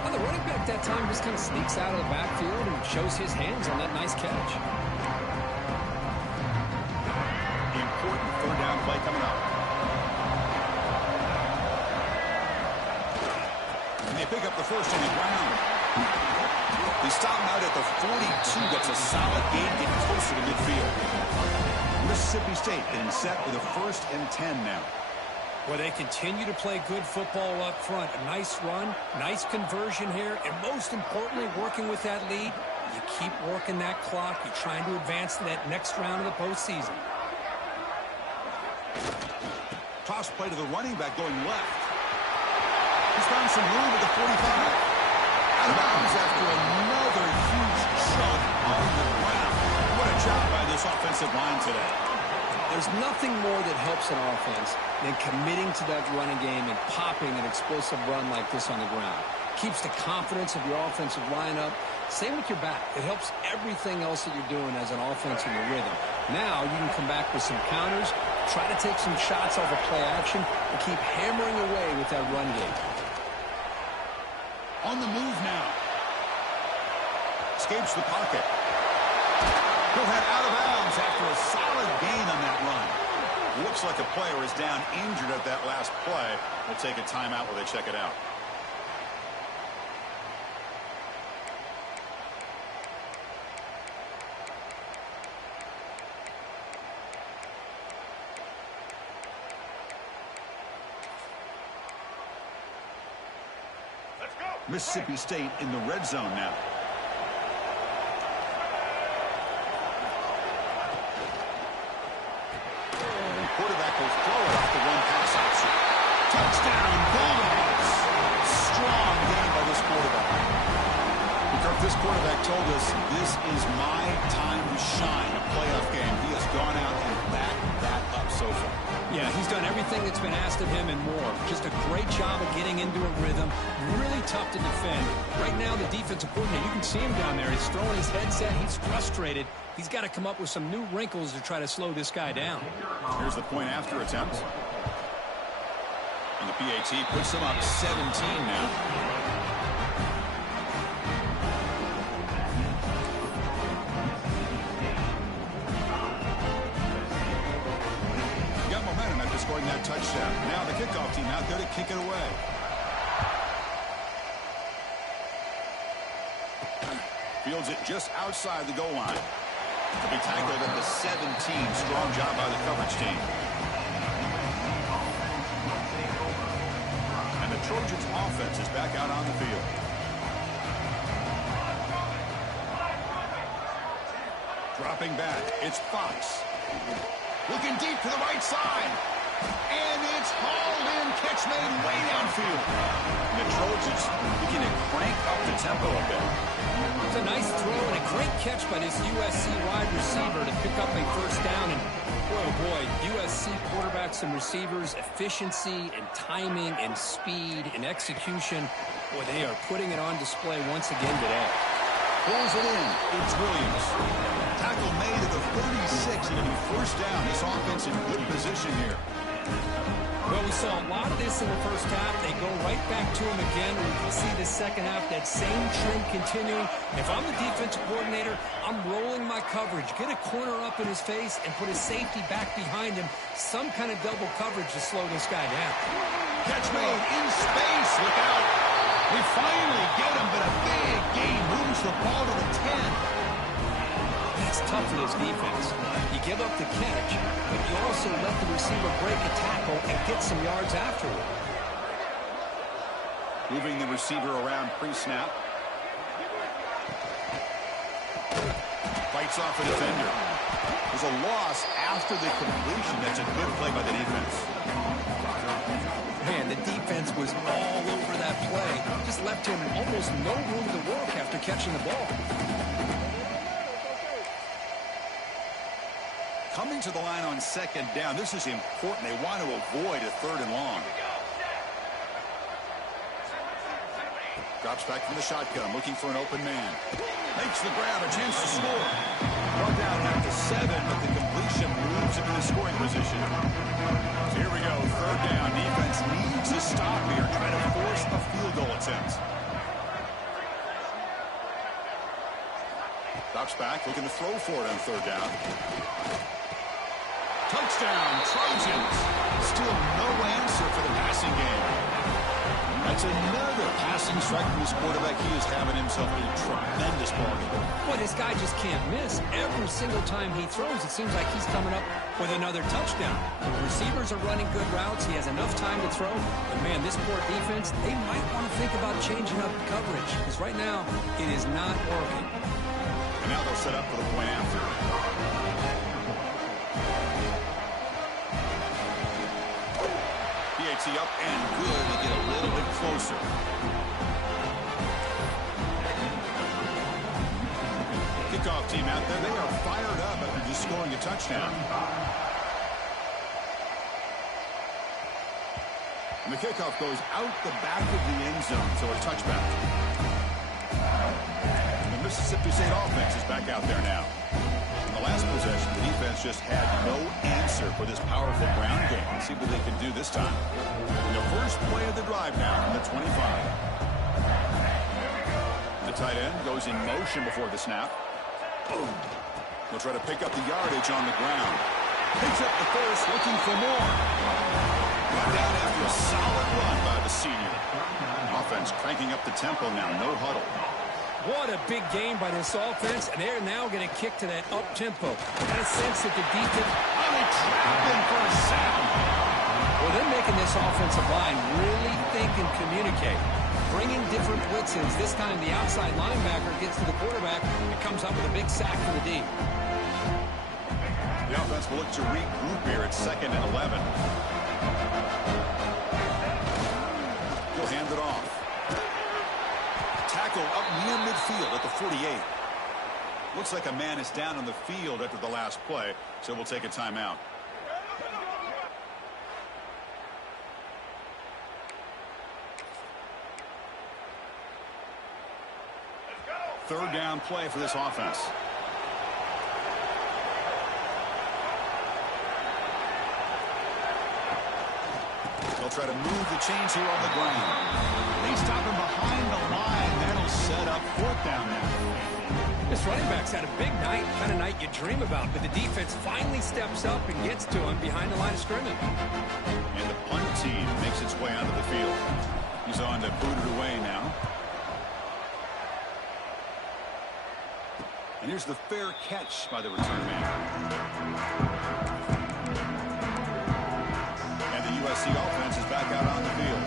Well, the running back that time just kind of sneaks out of the backfield and shows his hands on that nice catch. Important 3rd down play coming up. They pick up the first on the ground. They stop him out at the 42. That's a solid gain, getting closer to midfield. Mississippi State getting set with a 1st and 10 now. Well, they continue to play good football up front. A nice run, nice conversion here, and most importantly, working with that lead. You keep working that clock. You're trying to advance to that next round of the postseason. Toss play to the running back going left. He's found some room at the 45. Out of bounds after another huge chunk on the ground. What a job by this offensive line today. There's nothing more that helps an offense than committing to that running game and popping an explosive run like this on the ground. Keeps the confidence of your offensive lineup. Same with your back. It helps everything else that you're doing as an offense in the rhythm. Now you can come back with some counters, try to take some shots off of play action, and keep hammering away with that run game. On the move now. Escapes the pocket. He'll head out of bounds after a solid gain on that run. Looks like a player is down injured at that last play. We'll take a timeout while they check it out. Mississippi State in the red zone now. Quarterback will throw it off the one pass option. Touchdown, Bulldogs. Strong game by this quarterback. Because this quarterback told us this is my time to shine, a playoff game. He has gone out and backed that up so far. Yeah, he's done everything that's been asked of him and more. Just a great job of getting into a rhythm. Really tough to defend. Right now, the defensive coordinator, you can see him down there. He's throwing his headset. He's frustrated. He's got to come up with some new wrinkles to try to slow this guy down. Here's the point after attempt. And the PAT puts them up 17 now. Got momentum after scoring that touchdown. Now the kickoff team out there to kick it away. Fields it just outside the goal line. To be tackled at the 17. Strong job by the coverage team. And the Trojans offense is back out on the field. Dropping back, it's Fox. Looking deep to the right side. And it's hauled in. Catch made way downfield. And the Trojans begin to crank up the tempo a bit. It's a nice throw and a great catch by this USC wide receiver to pick up a first down. And boy, oh boy, USC quarterbacks and receivers, efficiency and timing and speed and execution. Boy, they are putting it on display once again today. Pulls it in. It's Williams. Tackle made at the 36, and it'll be first down. This offense in good position here. Well, we saw a lot of this in the first half. They go right back to him again. We can see the second half, that same trend continuing. If I'm the defensive coordinator, I'm rolling my coverage. Get a corner up in his face and put his safety back behind him. Some kind of double coverage to slow this guy down. Catch made in space. Look out. We finally get him, but a big gain moves the ball to the 10. That's tough for this defense. You give up the catch, but you also let the receiver break a tackle and get some yards afterward. Moving the receiver around pre-snap. Fights off a defender. There's a loss after the completion. That's a good play by the defense. Man, the defense was all over that play. Just left him almost no room to work after catching the ball. Coming to the line on second down. This is important. They want to avoid a third and long. Drops back from the shotgun, looking for an open man. Makes the grab, a chance to score. Brought down at the 7, but the completion moves him into scoring position. So here we go, third down. Defense needs a stop here, trying to force a field goal attempt. Drops back, looking to throw for it on third down. Touchdown, Trojans. Still no answer for the passing game. That's another passing strike from his quarterback. He is having himself a tremendous ball game. Boy, this guy just can't miss. Every single time he throws, it seems like he's coming up with another touchdown. The receivers are running good routes. He has enough time to throw. And, man, this poor defense, they might want to think about changing up coverage. Because right now, it is not working. And now they'll set up for the point after. PAT up and good to get a little bit closer. Kickoff team out there. They are fired up after just scoring a touchdown. And the kickoff goes out the back of the end zone, so a touchback. The Mississippi State offense is back out there now. In the last possession, the defense just had no answer for this powerful ground game. Let's see what they can do this time. And the first play of the drive now from the 25. The tight end goes in motion before the snap. Boom. They'll try to pick up the yardage on the ground. Picks up the first, looking for more. Got down after a solid run by the senior. Offense cranking up the tempo now, no huddle. What a big game by this offense, and they're now going to kick to that up-tempo. Got a sense that the defense... Oh, they trapped him for a sack. Well, they're making this offensive line really think and communicate. Bringing different blitzes. This time the outside linebacker gets to the quarterback and comes up with a big sack for the D. The offense will look to regroup here at 2nd and 11. He'll hand it off. Tackle up near midfield at the 48. Looks like a man is down on the field after the last play, so we'll take a timeout. Third down play for this offense. They'll try to move the chains here on the ground. They stop him behind the line. That'll set up fourth down now. This running back's had a big night, kind of night you dream about, but the defense finally steps up and gets to him behind the line of scrimmage. And the punt team makes its way onto the field. He's on to boot it away now. And here's the fair catch by the return man. And the USC offense is back out on the field.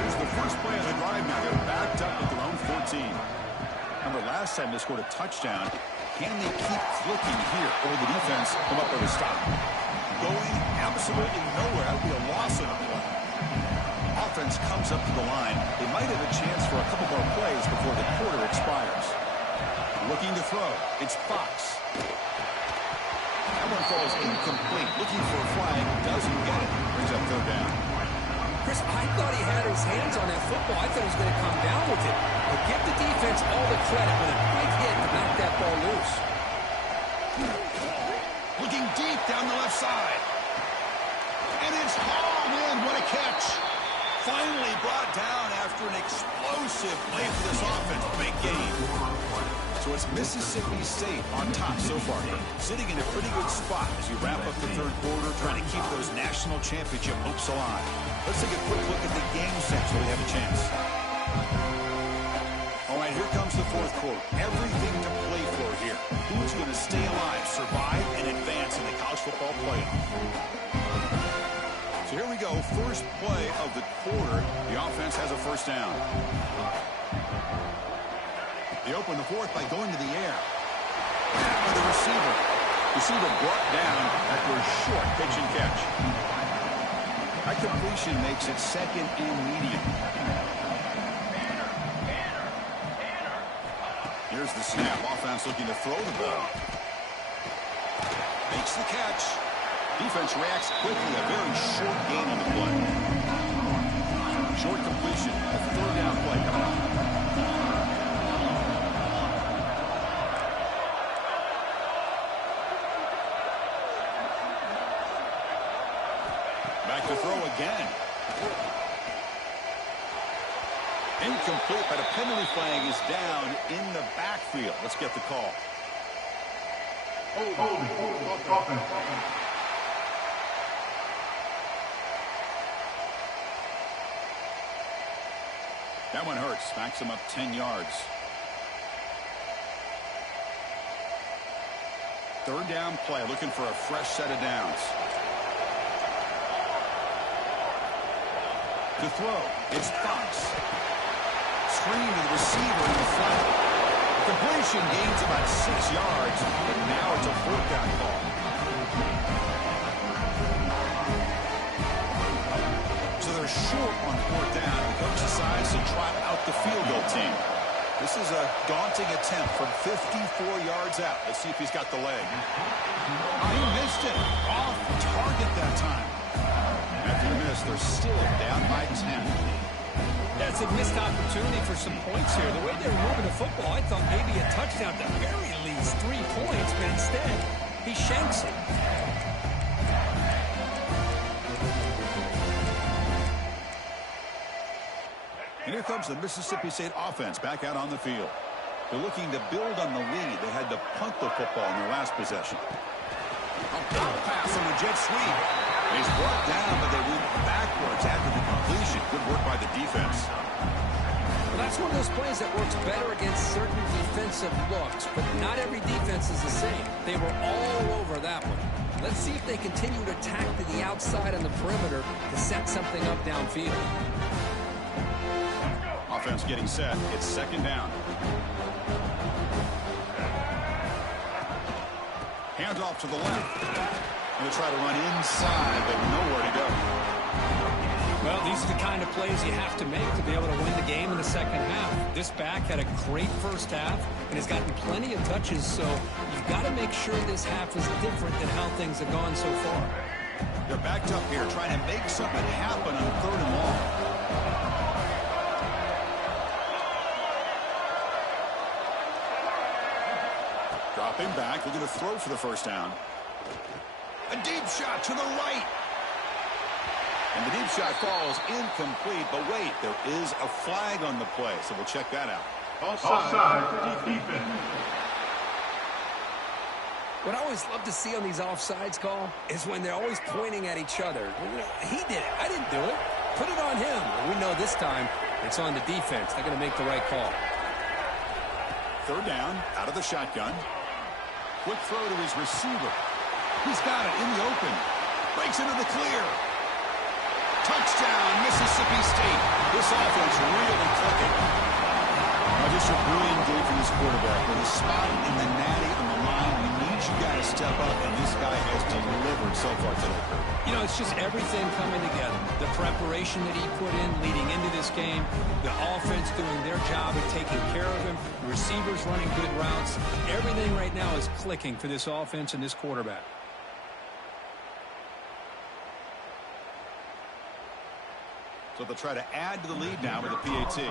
Here's the first play of the drive now. They're backed up at their own 14. Remember, last time they scored a touchdown. Can they keep clicking here, or will the defense come up with a stop? Going absolutely nowhere. That would be a loss of the play. Offense comes up to the line. They might have a chance for a couple more plays before the quarter expires. Looking to throw. It's Fox. That one falls incomplete. Looking for a flag. Doesn't get it. Brings up third down. Chris, I thought he had his hands on that football. I thought he was going to come down with it. But give the defense all the credit with a big hit to knock that ball loose. Looking deep down the left side. And it's hauled in. What a catch. Finally brought down after an explosive play for this offense. Big game. So it's Mississippi State on top so far. Sitting in a pretty good spot as you wrap up the third quarter, trying to keep those national championship hopes alive. Let's take a quick look at the game set so we have a chance. All right, here comes the fourth quarter. Everything to play for here. Who's going to stay alive, survive, and advance in the college football playoff? So here we go. First play of the quarter. The offense has a first down. They open the fourth by going to the air. By the receiver. Receiver brought down after a short pitch and catch. That completion makes it second and medium. Here's the snap. Offense looking to throw the ball. Makes the catch. Defense reacts quickly. A very short gain on the play. Short completion. A third down play coming up. Back to throw again. Incomplete, but a penalty flag is down in the backfield. Let's get the call. That one hurts. Backs him up 10 yards. Third down play. Looking for a fresh set of downs. To throw. It's Fox. Screen to the receiver in the flat. Completion gains about 6 yards, and now it's a fourth down call. So they're short on fourth down. The coach decides to trot out the field goal team. This is a daunting attempt from 54 yards out. Let's see if he's got the leg. Oh, he missed it. Off target that time. After the miss, they're still down by 10. That's a missed opportunity for some points here. The way they were moving the football, I thought maybe a touchdown, at the very least 3 points, but instead, he shanks it. And here comes the Mississippi State offense back out on the field. They're looking to build on the lead. They had to punt the football in their last possession. A ball pass on a jet sweep. He's brought down, but they went backwards after the completion. Good work by the defense. Well, that's one of those plays that works better against certain defensive looks, but not every defense is the same. They were all over that one. Let's see if they continue to attack to the outside on the perimeter to set something up downfield. Offense getting set. It's second down. Hands off to the left. Going to try to run inside, but nowhere to go. Well, these are the kind of plays you have to make to be able to win the game in the second half. This back had a great first half and has gotten plenty of touches, so you've got to make sure this half is different than how things have gone so far. They're backed up here trying to make something happen on third and long. Dropping back, looking to throw for the first down. A deep shot to the right. And the deep shot falls incomplete, but wait, there is a flag on the play, so we'll check that out. Offside, defense. What I always love to see on these offsides call is when they're always pointing at each other. You know, he did it. I didn't do it. Put it on him. We know this time it's on the defense. They're going to make the right call. Third down, out of the shotgun. Quick throw to his receiver. He's got it in the open. Breaks into the clear. Touchdown, Mississippi State. This offense really clicking. Just a brilliant day for this quarterback. With a spot in the natty on the line, we need you guys to step up, and this guy has delivered so far today. You know, it's just everything coming together. The preparation that he put in leading into this game, the offense doing their job of taking care of him, receivers running good routes. Everything right now is clicking for this offense and this quarterback. So they'll try to add to the lead now with a PAT.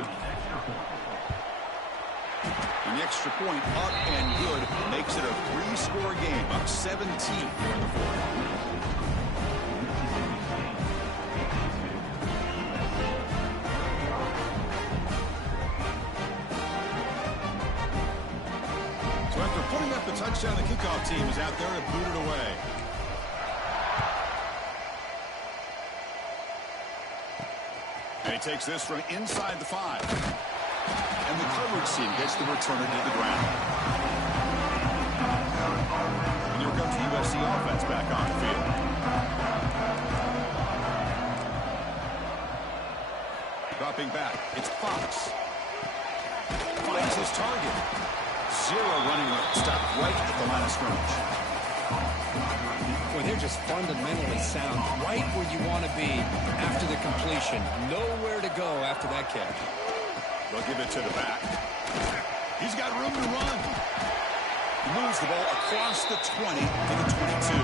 And the extra point up and good makes it a 3-score game, up 17 here in the fourth. So after putting up the touchdown, the kickoff team is out there to boot it away. And he takes this from inside the 5. And the coverage team gets the returner to the ground. And here comes the USC offense back on the field. Dropping back, it's Fox. Finds his target. Zero running room. Stopped right at the line of scrimmage. Well, they're just fundamentally sound right where you want to be after the completion. Nowhere to go after that catch. They'll give it to the back. He's got room to run. He moves the ball across the 20 to the 22.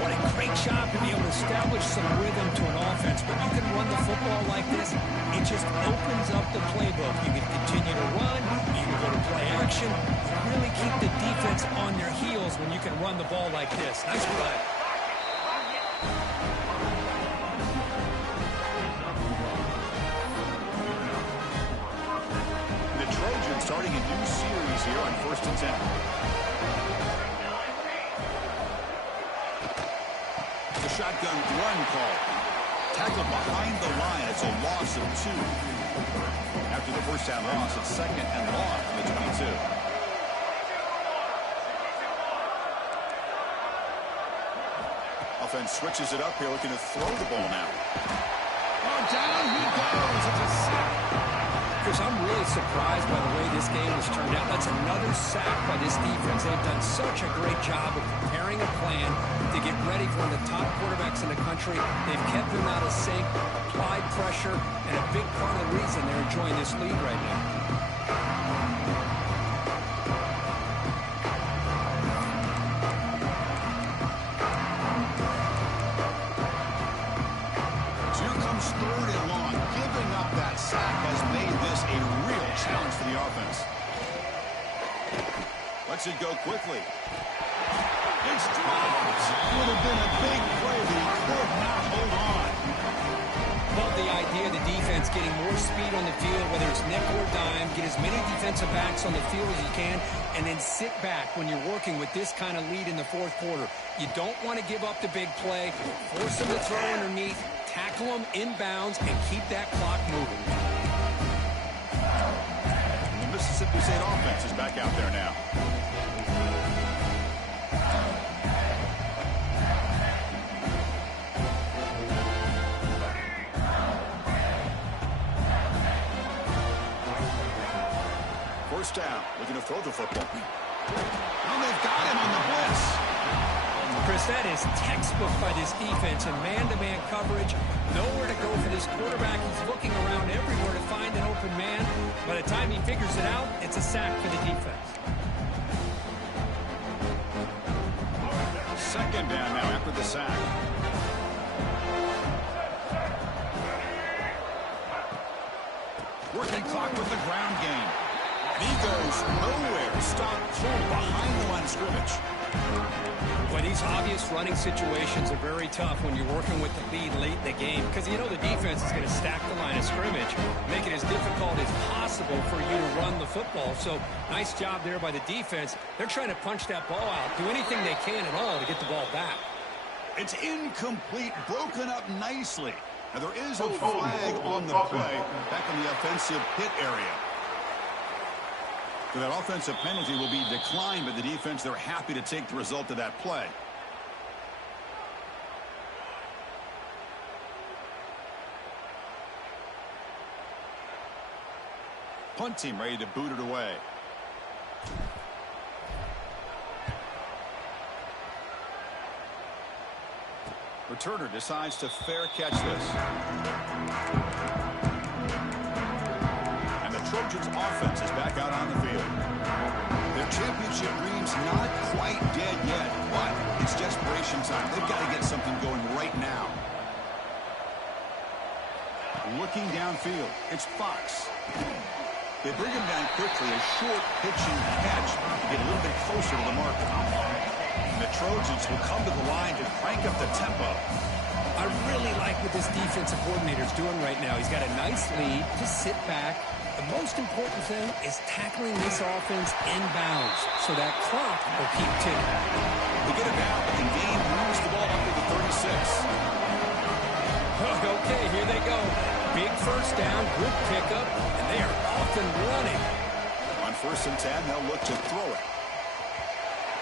What a great job to be able to establish some rhythm to an offense. When you can run the football like this, it just opens up the playbook. You can continue to run. You can go to play action. You really keep the defense on their heels when you can run the ball like this. Nice play. Starting a new series here on 1st and 10. The shotgun run call. Tackled behind the line. It's a loss of 2. After the first down loss, it's 2nd and long from the 22. Offense switches it up here, looking to throw the ball now. Oh, down he goes. It's a sack. Chris, I'm really surprised by the way this game has turned out. That's another sack by this defense. They've done such a great job of preparing a plan to get ready for one of the top quarterbacks in the country. They've kept him out of sync, applied pressure, and a big part of the reason they're enjoying this lead right now. Lets it go quickly. It's dropped. Would have been a big play, but he could not hold on. Love the idea of the defense getting more speed on the field, whether it's nickel or dime, get as many defensive backs on the field as you can, and then sit back when you're working with this kind of lead in the fourth quarter. You don't want to give up the big play, force them to throw underneath, tackle them inbounds, and keep that clock moving. The Mississippi State offense is back out there now. First down, looking to throw the football. And they've got him on the blitz. Chris, that is textbook by this defense and man-to-man coverage. Nowhere to go for this quarterback. He's looking around everywhere to find an open man. By the time he figures it out, it's a sack for the defense. Second down now after the sack. Working clock with the ground game. And he goes nowhere. Stop pulled behind the line of scrimmage. Well, these obvious running situations are very tough when you're working with the lead late in the game because you know the defense is going to stack the line of scrimmage, make it as difficult as possible for you to run the football. So nice job there by the defense. They're trying to punch that ball out, do anything they can at all to get the ball back. It's incomplete, broken up nicely. Now there is a flag on the play back in the offensive pit area. So that offensive penalty will be declined, but the defense, they're happy to take the result of that play. Punt team ready to boot it away. Returner decides to fair catch this. And the Trojans offense is back out on the field. Their championship dreams not quite dead yet, but it's desperation time. They've got to get something going right now. Looking downfield, it's Fox. They bring him down quickly, a short pitching catch to get a little bit closer to the marker. And the Trojans will come to the line to crank up the tempo. I really like what this defensive coordinator is doing right now. He's got a nice lead. Just sit back. The most important thing is tackling this offense inbounds so that clock will keep ticking. They get it down, but the game moves the ball up to the 36. Okay, here they go. Big first down, good pickup, and they are off and running. On 1st and 10, they'll look to throw it.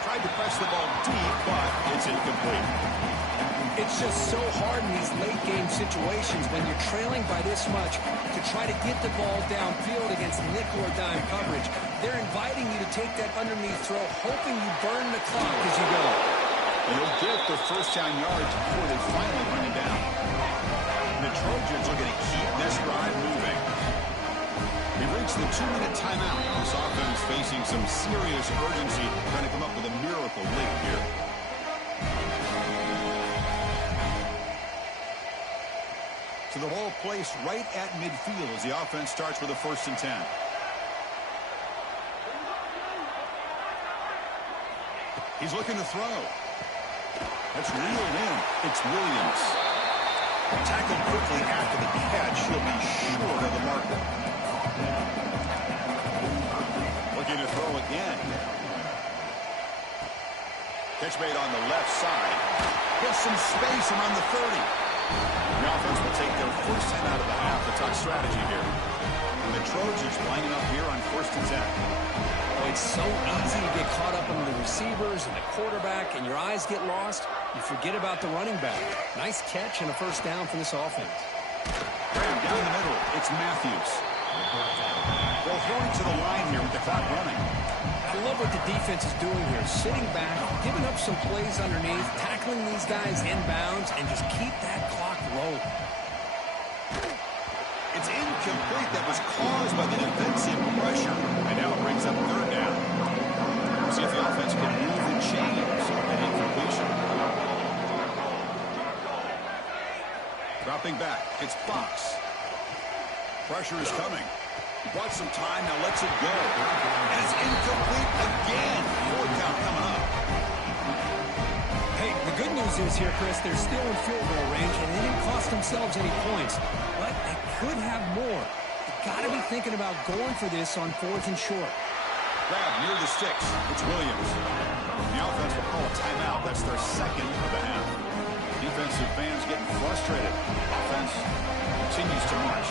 Tried to press the ball deep, but it's incomplete. It's just so hard in these late game situations when you're trailing by this much to try to get the ball downfield against nickel or dime coverage. They're inviting you to take that underneath throw, hoping you burn the clock as you go. And they'll get the first down yards before they finally bring it down. And the Trojans are going to keep this drive moving. We've reached the 2-minute timeout. This offense facing some serious urgency, trying to come up with a miracle late here. So the ball placed right at midfield as the offense starts with a 1st and 10. He's looking to throw. That's reeled in. It's Williams. Tackled quickly after the catch. He'll be short of the marker. Looking to throw again. Catch made on the left side. Gets some space around the 30. The offense will take their first time out of the half. A tough strategy here. And the Trojans lining up here on 1st and 10. Well, it's so easy to get caught up in the receivers and the quarterback, and your eyes get lost. You forget about the running back. Nice catch and a first down for this offense. Graham down the middle. It's Matthews. They'll throw it to the line here with the clock running. I love what the defense is doing here. Sitting back, giving up some plays underneath, tackling these guys inbounds, and just keep that clock rolling. It's incomplete. That was caused by the defensive pressure. And now it brings up 3rd down. See if the offense can move and change an incompletion. Dropping back. It's Fox. Pressure is coming. He bought some time. Now lets it go. And it's incomplete again. 4th count coming up. Hey, the good news is here, Chris, they're still in field goal range, and they didn't cost themselves any points. But they could have more. You've got to be thinking about going for this on 4th and short. Grab near the sticks. It's Williams. The offense will call a timeout. That's their 2nd of the half. Defensive fans getting frustrated. Offense continues to march.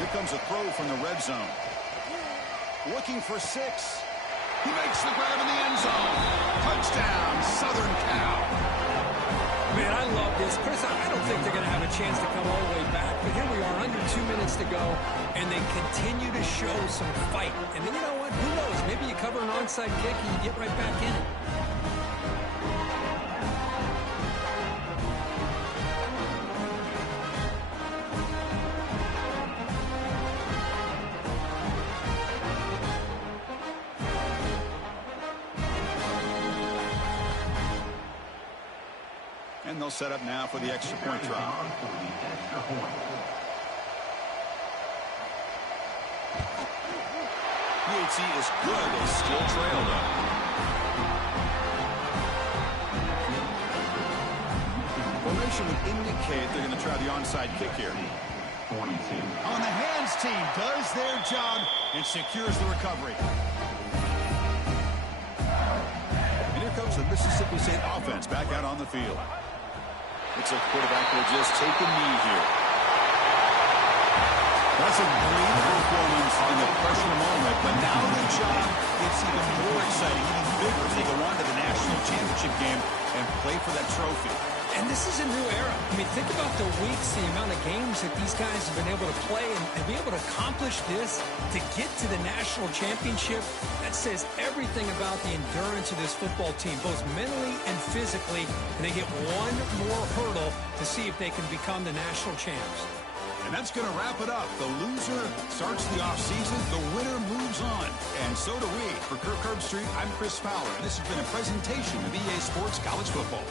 Here comes a throw from the red zone. Looking for 6. He makes the grab in the end zone. Touchdown, Southern Cal. Man, I love this. Chris, I don't think they're going to have a chance to come all the way back. But here we are, under 2 minutes to go, and they continue to show some fight. And then you know what? Who knows? Maybe you cover an onside kick and you get right back in it. And they'll set up now for the extra point try. PAT is good. They still trail though. formation would indicate they're going to try the onside kick here. 42. On the hands team does their job and secures the recovery. And here comes the Mississippi State offense back out on the field. Looks like the quarterback will just take a knee here. That's a great performance in the pressure moment, but now the job gets even more exciting, even bigger as they go on to the national championship game and play for that trophy. And this is a new era. I mean, think about the weeks, the amount of games that these guys have been able to play and be able to accomplish this, to get to the national championship. That says everything about the endurance of this football team, both mentally and physically. And they get one more hurdle to see if they can become the national champs. And that's going to wrap it up. The loser starts the offseason. The winner moves on. And so do we. For Kirk Herbstreit, I'm Chris Fowler. And this has been a presentation of EA Sports College Football.